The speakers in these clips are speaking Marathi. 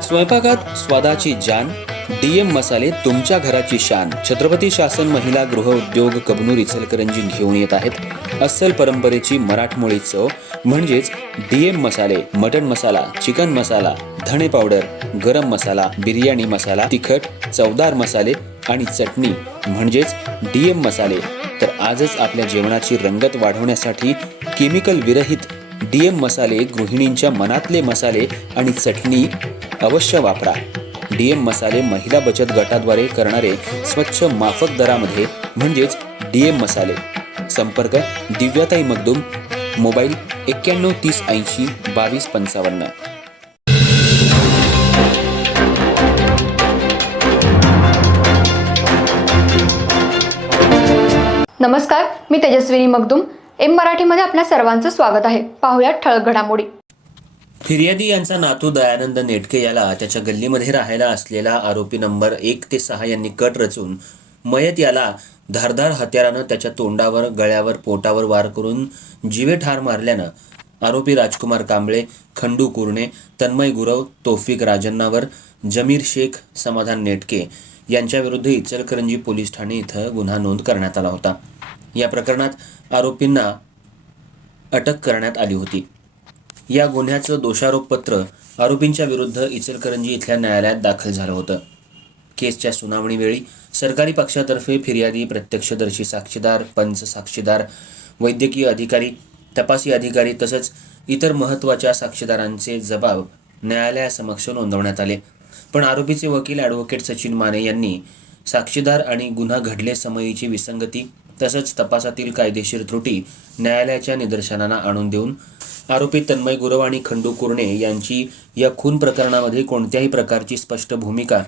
स्वयंपाकात स्वादाची जान, डीएम मसाले तुमच्या घराची शान. छत्रपती शासन महिला गृह उद्योग कबनूर इचलकरंजी घेऊन येत आहेत अस्सल परंपरेची मराठमोळी चव म्हणजेच डीएम मसाले. मटन मसाला, चिकन मसाला, धणे पावडर, गरम मसाला, बिर्याणी मसाला, तिखट चवदार मसाले आणि चटणी म्हणजेच डीएम मसाले. तर आजच आपल्या जेवणाची रंगत वाढवण्यासाठी केमिकल विरहित डीएम मसाले, गृहिणींच्या मनातले मसाले आणि चटणी अवश्य वापरा. डीएम मसाले महिला बचत गटाद्वारे करणारे स्वच्छ माफक दरामध्ये म्हणजेच डीएम मसाले. संपर्क दिव्याताई मगदूम, मोबाईल 91 30 80 22 55. नमस्कार, मी तेजस्विनी मगदूम. एम मराठीमध्ये आपल्या सर्वांचं स्वागत आहे. पाहुयात ठळक घडामोडी. फिर्यादी यांचा नातू दयानंद नेटके याला त्याच्या गल्लीमध्ये राहायला असलेला आरोपी नंबर 1 ते 6 यांनी कट रचून मयत याला धारदार हत्यारानं त्याच्या तोंडावर, गळ्यावर, पोटावर वार करून जीवे ठार मारल्यानं आरोपी राजकुमार कांबळे, खंडू कुरणे, तन्मय गुरव, तौफिक राजन्नावर, जमीर शेख, समाधान नेटके यांच्याविरुद्ध इचलकरंजी पोलीस ठाणे इथं गुन्हा नोंद करण्यात आला होता. या प्रकरणात आरोपींना अटक करण्यात आली होती. या गुन्ह्याचं दोषारोपपत्र आरोपींच्या विरुद्ध इचलकरंजी इथल्या न्यायालयात दाखल झालं होतं. केसच्या सुनावणीवेळी सरकारी पक्षातर्फे फिर्यादी, प्रत्यक्षदर्शी साक्षीदार, पंच साक्षीदार, वैद्यकीय अधिकारी, तपासी अधिकारी तसंच इतर महत्त्वाच्या साक्षीदारांचे जबाब न्यायालयासमक्ष नोंदवण्यात आले. पण आरोपीचे वकील ॲडव्होकेट सचिन माने यांनी साक्षीदार आणि गुन्हा घडले समयीची विसंगती तसंच तपासातील कायदेशीर त्रुटी न्यायालयाच्या निदर्शनाला आणून देऊन आरोपी तन्मय गुरव आणि खंडू कुरणे यांची या खून प्रकरणामध्ये कोणत्याही प्रकारची स्पष्ट भूमिका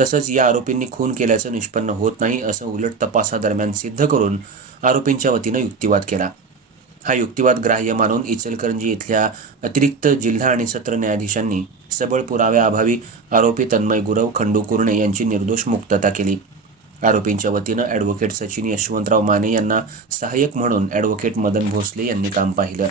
तसंच या आरोपींनी खून केल्याचं निष्पन्न होत नाही असं उलट तपासादरम्यान सिद्ध करून आरोपींच्या वतीनं युक्तिवाद केला. हा युक्तिवाद ग्राह्य मानून इचलकरंजी इथल्या अतिरिक्त जिल्हा आणि सत्र न्यायाधीशांनी सबळ पुराव्याअभावी आरोपी तन्मय गुरव, खंडू कुरणे यांची निर्दोष मुक्तता केली. आरोपींच्या वतीनं ॲडव्होकेट सचिन यशवंतराव माने यांना सहाय्यक म्हणून ॲडव्होकेट मदन भोसले यांनी काम पाहिलं.